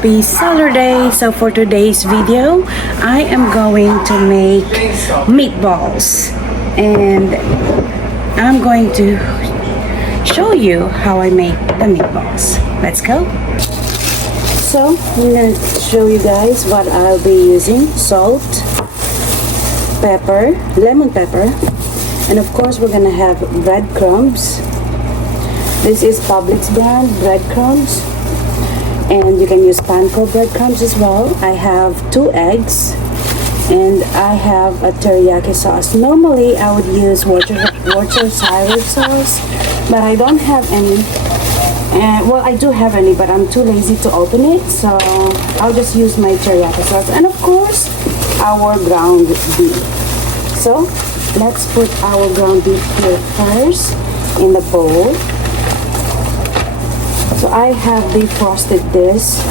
happy Saturday. So for today's video, I am going to make meatballs and I'm going to show you how I make the meatballs. Let's go. So I'm going to show you guys what I'll be using: salt, pepper, lemon pepper, and of course we're gonna have breadcrumbs. This is Publix brand breadcrumbs, and you can use panko breadcrumbs as well. I have 2 eggs, and I have a teriyaki sauce. Normally I would use Worcestershire sauce, but I don't have any. And well, I do have any, but I'm too lazy to open it, so I'll just use my teriyaki sauce, and of course our ground beef. So let's put our ground beef here first in the bowl. So I have defrosted this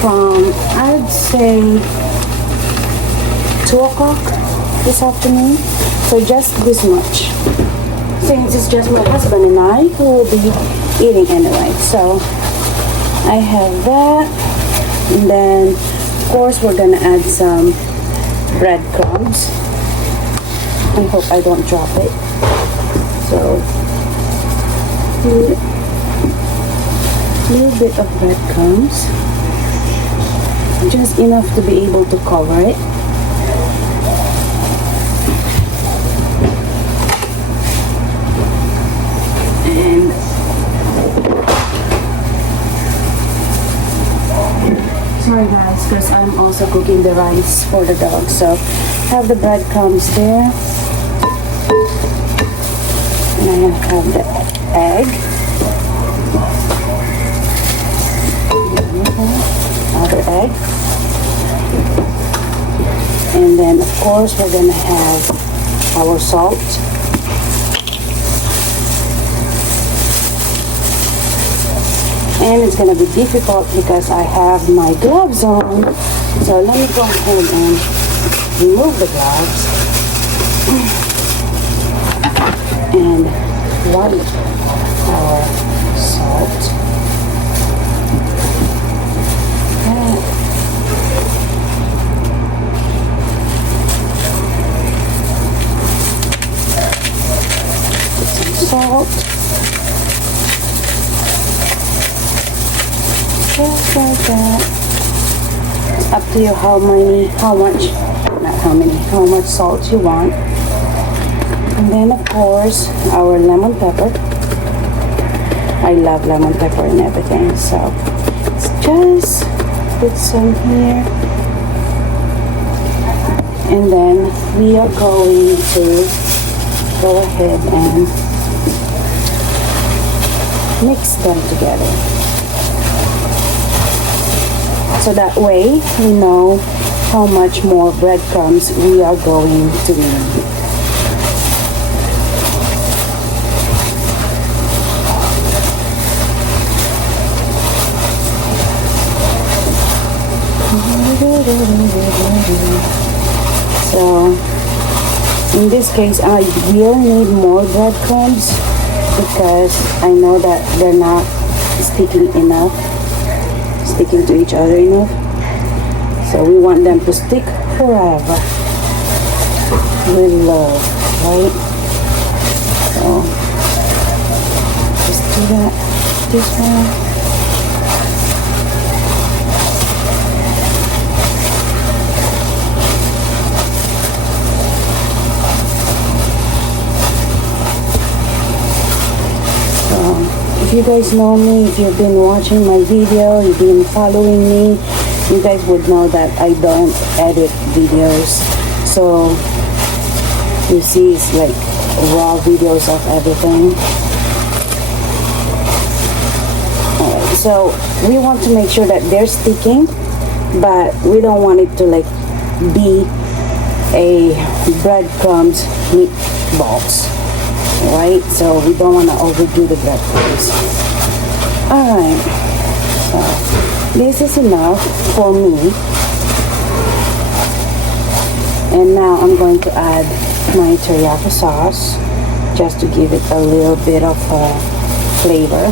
from, I'd say, 2 o'clock this afternoon. So just this much, since it's just my husband and I who will be eating anyway. So I have that, and then of course we're gonna add some breadcrumbs. I hope I don't drop it. So a little bit of breadcrumbs, just enough to be able to cover it. And sorry guys, because I'm also cooking the rice for the dog. So have the breadcrumbs there, and I have the egg, other egg, and then of course we're gonna have our salt. And it's gonna be difficult because I have my gloves on. So let me go ahead and remove the gloves and wipe our salt. Put some salt. Just like that. It's up to you how much salt you want. And then of course our lemon pepper. I love lemon pepper and everything, so let's just put some here. And then we are going to go ahead and mix them together. So that way we know how much more breadcrumbs we are going to need. So in this case I will need more breadcrumbs because I know that they're not sticking to each other enough. So we want them to stick forever with love, right? So just do that this way. If you guys know me, if you've been watching my video, you've been following me, you guys would know that I don't edit videos. So you see it's like raw videos of everything. Alright, so we want to make sure that they're sticking, but we don't want it to like be a breadcrumbs meatballs. Right, so we don't want to overdo the breadcrumbs. Alright, so this is enough for me. And now I'm going to add my teriyaki sauce just to give it a little bit of flavor.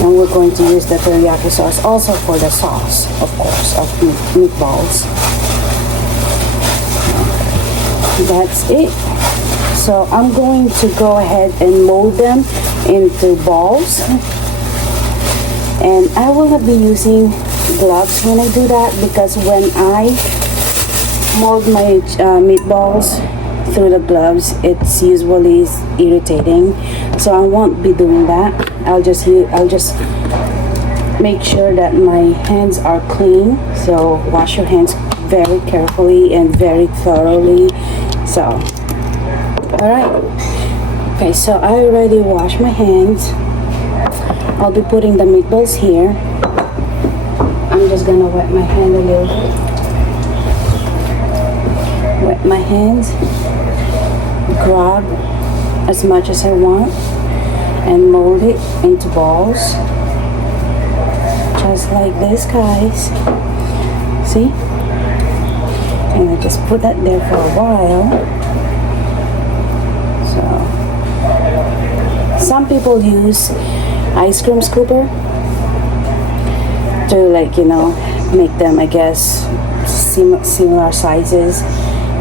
And we're going to use the teriyaki sauce also for the sauce, of course, of meatballs. That's it. So I'm going to go ahead and mold them into balls. And I will not be using gloves when I do that, because when I mold my meatballs through the gloves, it's usually irritating. So I won't be doing that. I'll just make sure that my hands are clean. So wash your hands very carefully and very thoroughly. So, alright. Okay, so I already washed my hands. I'll be putting the meatballs here. I'm just gonna wet my hand a little bit. Wet my hands. Grab as much as I want and mold it into balls, just like this, guys. See? And I just put that there for a while. So some people use ice cream scooper to, like, you know, make them, I guess, similar sizes,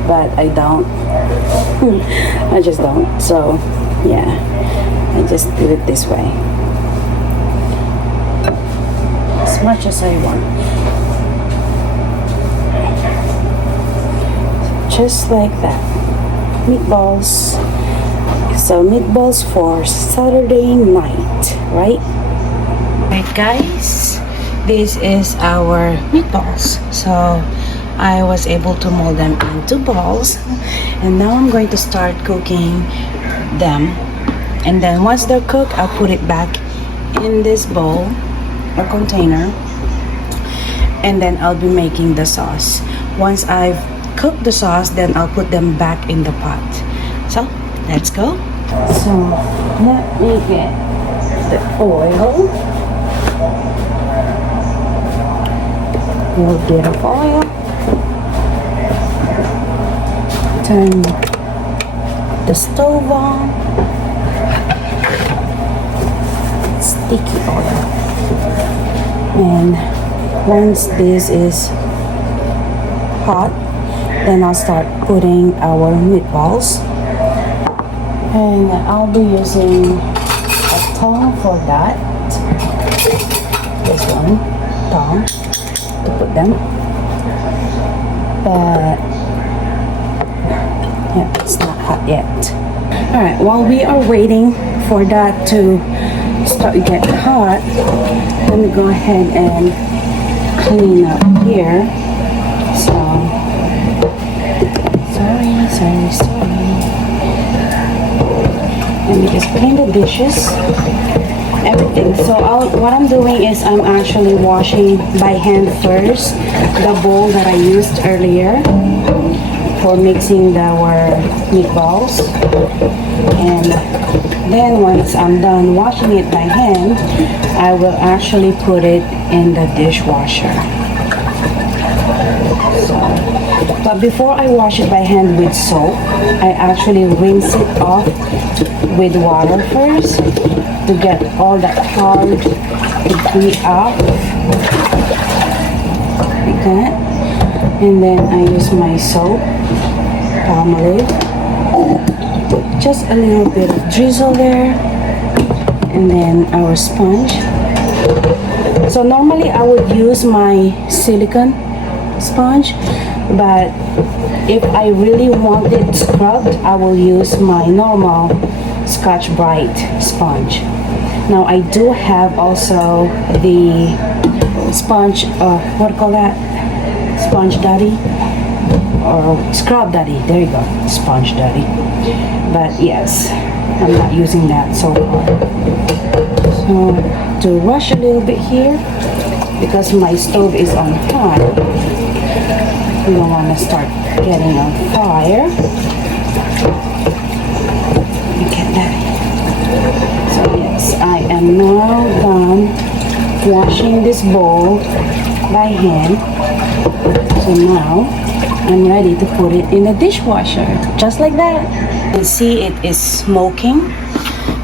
but I don't. I just don't. So yeah, I just do it this way, as much as I want, just like that. Meatballs. So meatballs for Saturday night, right? Right, guys, this is our meatballs. So I was able to mold them into balls, and now I'm going to start cooking them. And then once they're cooked, I'll put it back in this bowl or container, and then I'll be making the sauce. Once I've cooked the sauce, then I'll put them back in the pot. So let's go. So let me get the oil, a little bit of oil. Turn the stove on. Sticky oil. And once this is hot, then I'll start putting our meatballs. And I'll be using a tongue for that. This one, tongue, to put them. But yeah, it's not hot yet. Alright, while we are waiting for that to start get hot, let me go ahead and clean up here. So, sorry. Let me just clean the dishes, everything. So what I'm doing is I'm actually washing by hand first the bowl that I used earlier for mixing our meatballs, and then once I'm done washing it by hand, I will actually put it in the dishwasher. But before I wash it by hand with soap, I actually rinse it off with water first to get all that hard debris out, like that. And then I use my soap, Palmolive, just a little bit of drizzle there, and then our sponge. So normally I would use my silicone sponge, but if I really want it scrubbed, I will use my normal Scotch Brite sponge. Now I do have also the sponge, what do you call that? Sponge Daddy or Scrub Daddy. There you go, Sponge Daddy. But yes, I'm not using that so far. So to rush a little bit here, because my stove is on high. We don't want to start getting on fire. Look at that. So yes, I am now done washing this bowl by hand. So now I'm ready to put it in the dishwasher, just like that. And see, it is smoking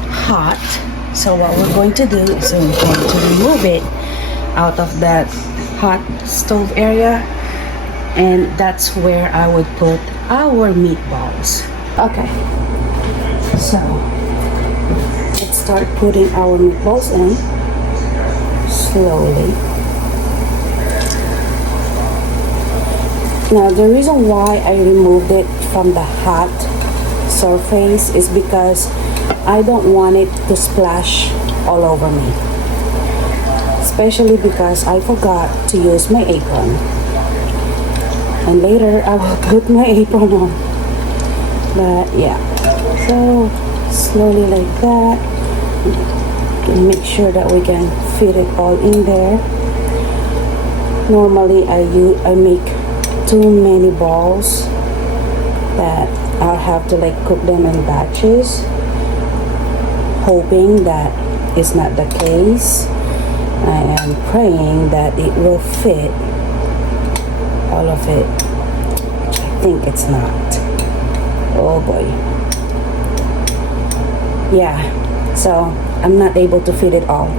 hot. So what we're going to do is we're going to remove it out of that hot stove area, and that's where I would put our meatballs. Okay, so let's start putting our meatballs in slowly. Now the reason why I removed it from the hot surface is because I don't want it to splash all over me, especially because I forgot to use my apron, and later I will put my apron on. But yeah, so slowly like that, and make sure that we can fit it all in there. Normally I make too many balls that I'll have to like cook them in batches, hoping that is not the case. I am praying that it will fit all of it, which I think it's not. Oh boy. Yeah, so I'm not able to fit it all.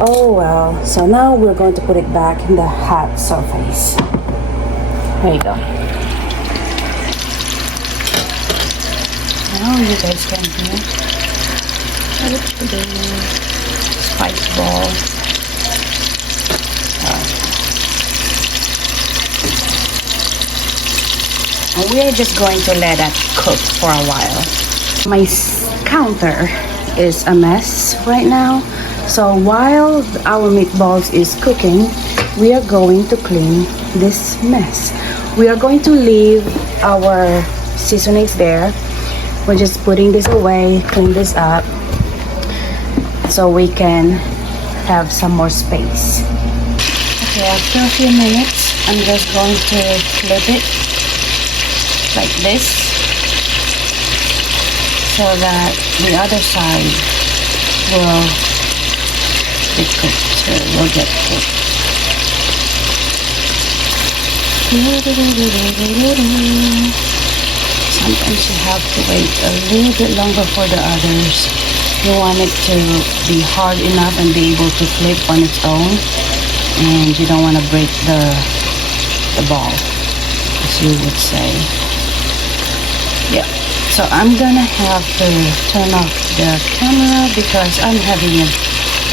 Oh well, so now we're going to put it back in the hot surface. There you go. Now you guys can hear the spice ball. And we are just going to let that cook for a while. My counter is a mess right now, so while our meatballs is cooking, we are going to clean this mess. We are going to leave our seasonings there. We're just putting this away, clean this up, so we can have some more space. Okay, after a few minutes, I'm just going to flip it like this, so that the other side will be cooked, will get cooked. Sometimes you have to wait a little bit longer for the others. You want it to be hard enough and be able to flip on its own, and you don't want to break the ball, as you would say. Yeah, so I'm gonna have to turn off the camera because I'm having a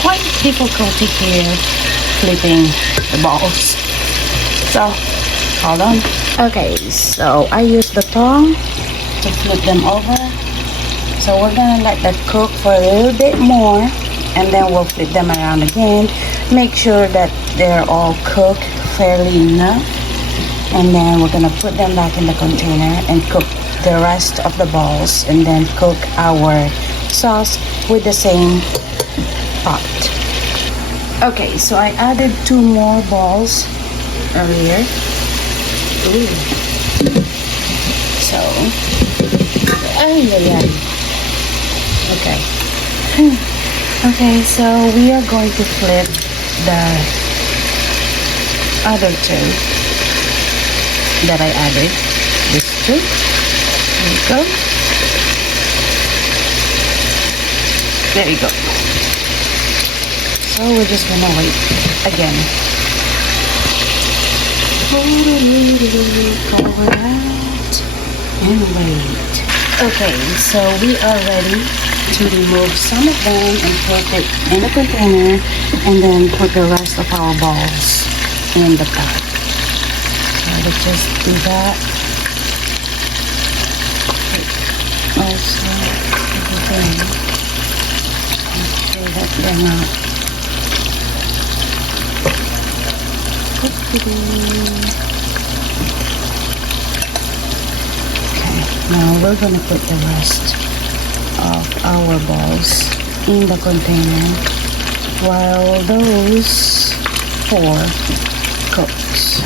quite difficulty here flipping the balls. So hold on. Okay, so I use the tongue to flip them over. So we're gonna let that cook for a little bit more, and then we'll flip them around again. Make sure that they're all cooked fairly enough, and then we're gonna put them back in the container and cook the rest of the balls, and then cook our sauce with the same pot. Okay, so I added 2 more balls earlier. Ooh. So, okay. Okay, so we are going to flip the other 2 that I added. These 2. There you go. There you go. So we're just gonna wait again. Cover that and wait. Okay, so we are ready to remove some of them and put it in the container, and then put the rest of our balls in the pot. So let's just do that. Also, everything. Make sure that they're not. Okay, now we're gonna put the rest of our balls in the container while those 4 cooks.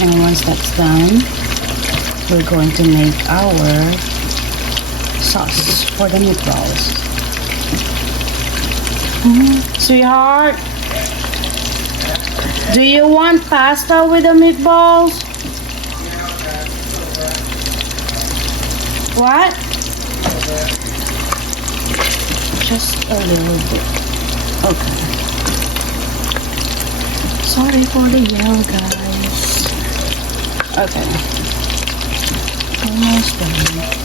And once that's done, we're going to make our sauce for the meatballs. Sweetheart, do you want pasta with the meatballs? What? just a little bit. Okay. Sorry for the yell, guys. Okay. Almost done.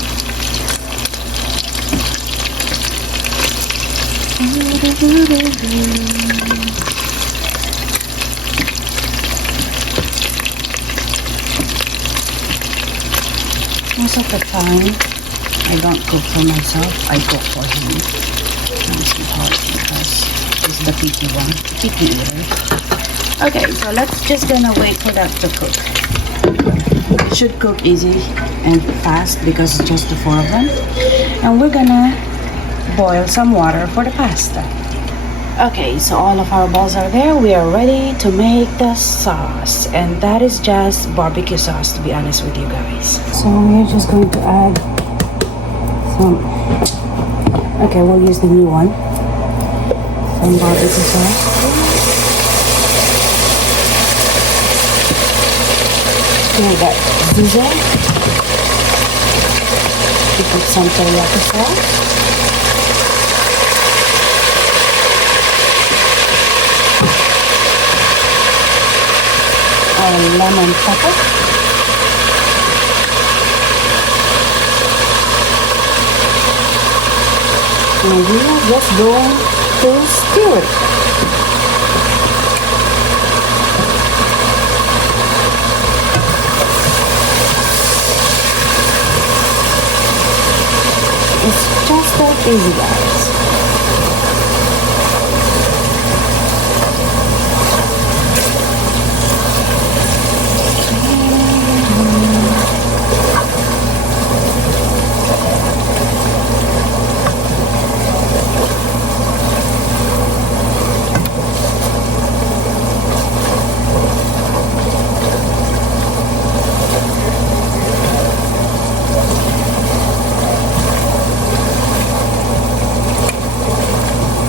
Most of the time, I don't cook for myself. I cook for him. That's hard because he's the picky one, picky eater. Okay, so let's just gonna wait for that to cook. It should cook easy and fast because it's just the four of them. And we're gonna boil some water for the pasta. Okay, so all of our balls are there. We are ready to make the sauce. And that is just barbecue sauce, to be honest with you guys. So we're just going to add some... Okay, we'll use the new one. Some barbecue sauce. Okay, we got diesel. We put some teriyaki sauce. Our lemon pepper. And we are just going to stir it. It's just that easy, guys.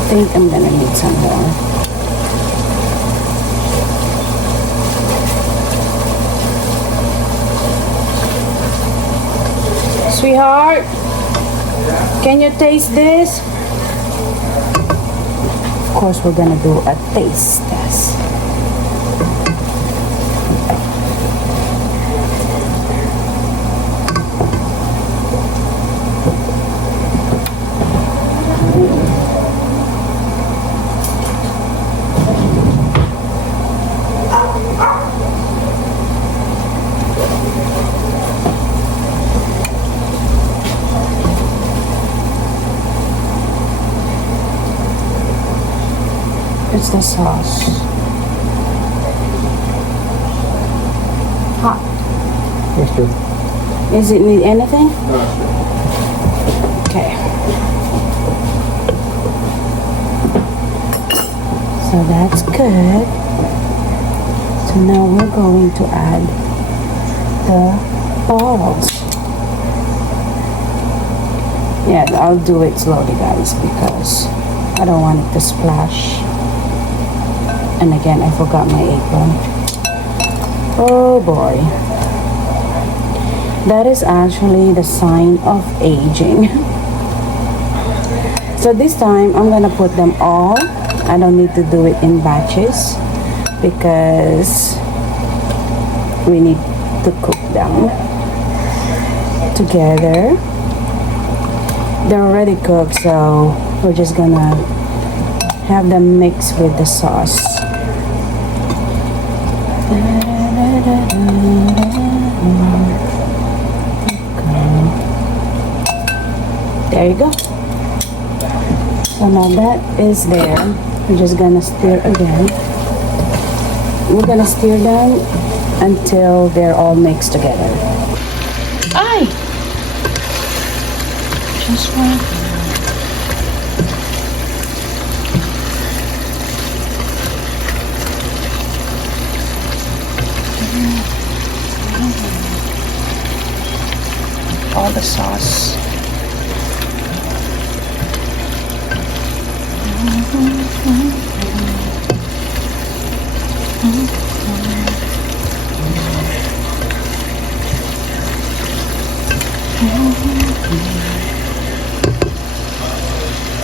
I think I'm gonna need some more. Sweetheart, can you taste this? Of course, we're gonna do a taste test. It's the sauce. Hot. Yes, sir. Does it need anything? No. Okay. So that's good. So now we're going to add the balls. Yeah, I'll do it slowly, guys, because I don't want it to splash. And again, I forgot my apron. Oh boy. That is actually the sign of aging. So this time, I'm gonna put them all. I don't need to do it in batches because we need to cook them together. They're already cooked, so we're just gonna have them mixed with the sauce. There you go. So now that is there. We're just gonna stir again. We're gonna stir them until they're all mixed together. Ay! Just one. All the sauce.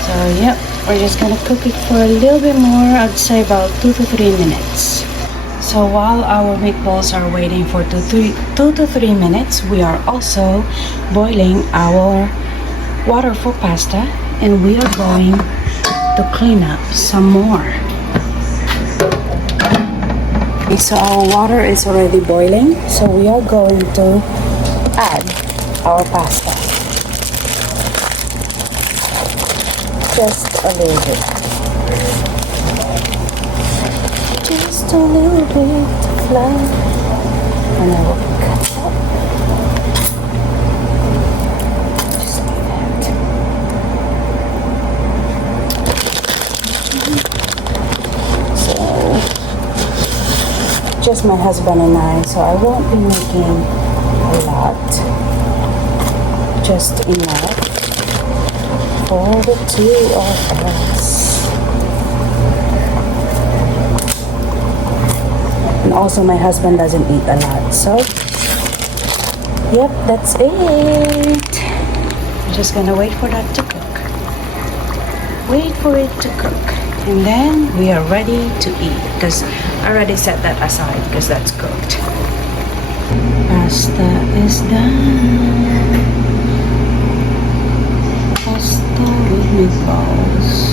So yep, we're just gonna cook it for a little bit more. I'd say about 2 to 3 minutes. So while our meatballs are waiting for 2 to 3 minutes, we are also boiling our water for pasta, and we are going to clean up some more. Okay, so our water is already boiling, so we are going to add our pasta. Just a little bit. Just a little bit of love. And I will cut that. Just like that. So, just my husband and I, so I won't be making a lot. Just enough for the two of us. And also my husband doesn't eat a lot, so yep, that's it. I'm just gonna wait for that to cook. Wait for it to cook, and then we are ready to eat, because I already set that aside because that's cooked. Pasta is done. Pasta with meatballs.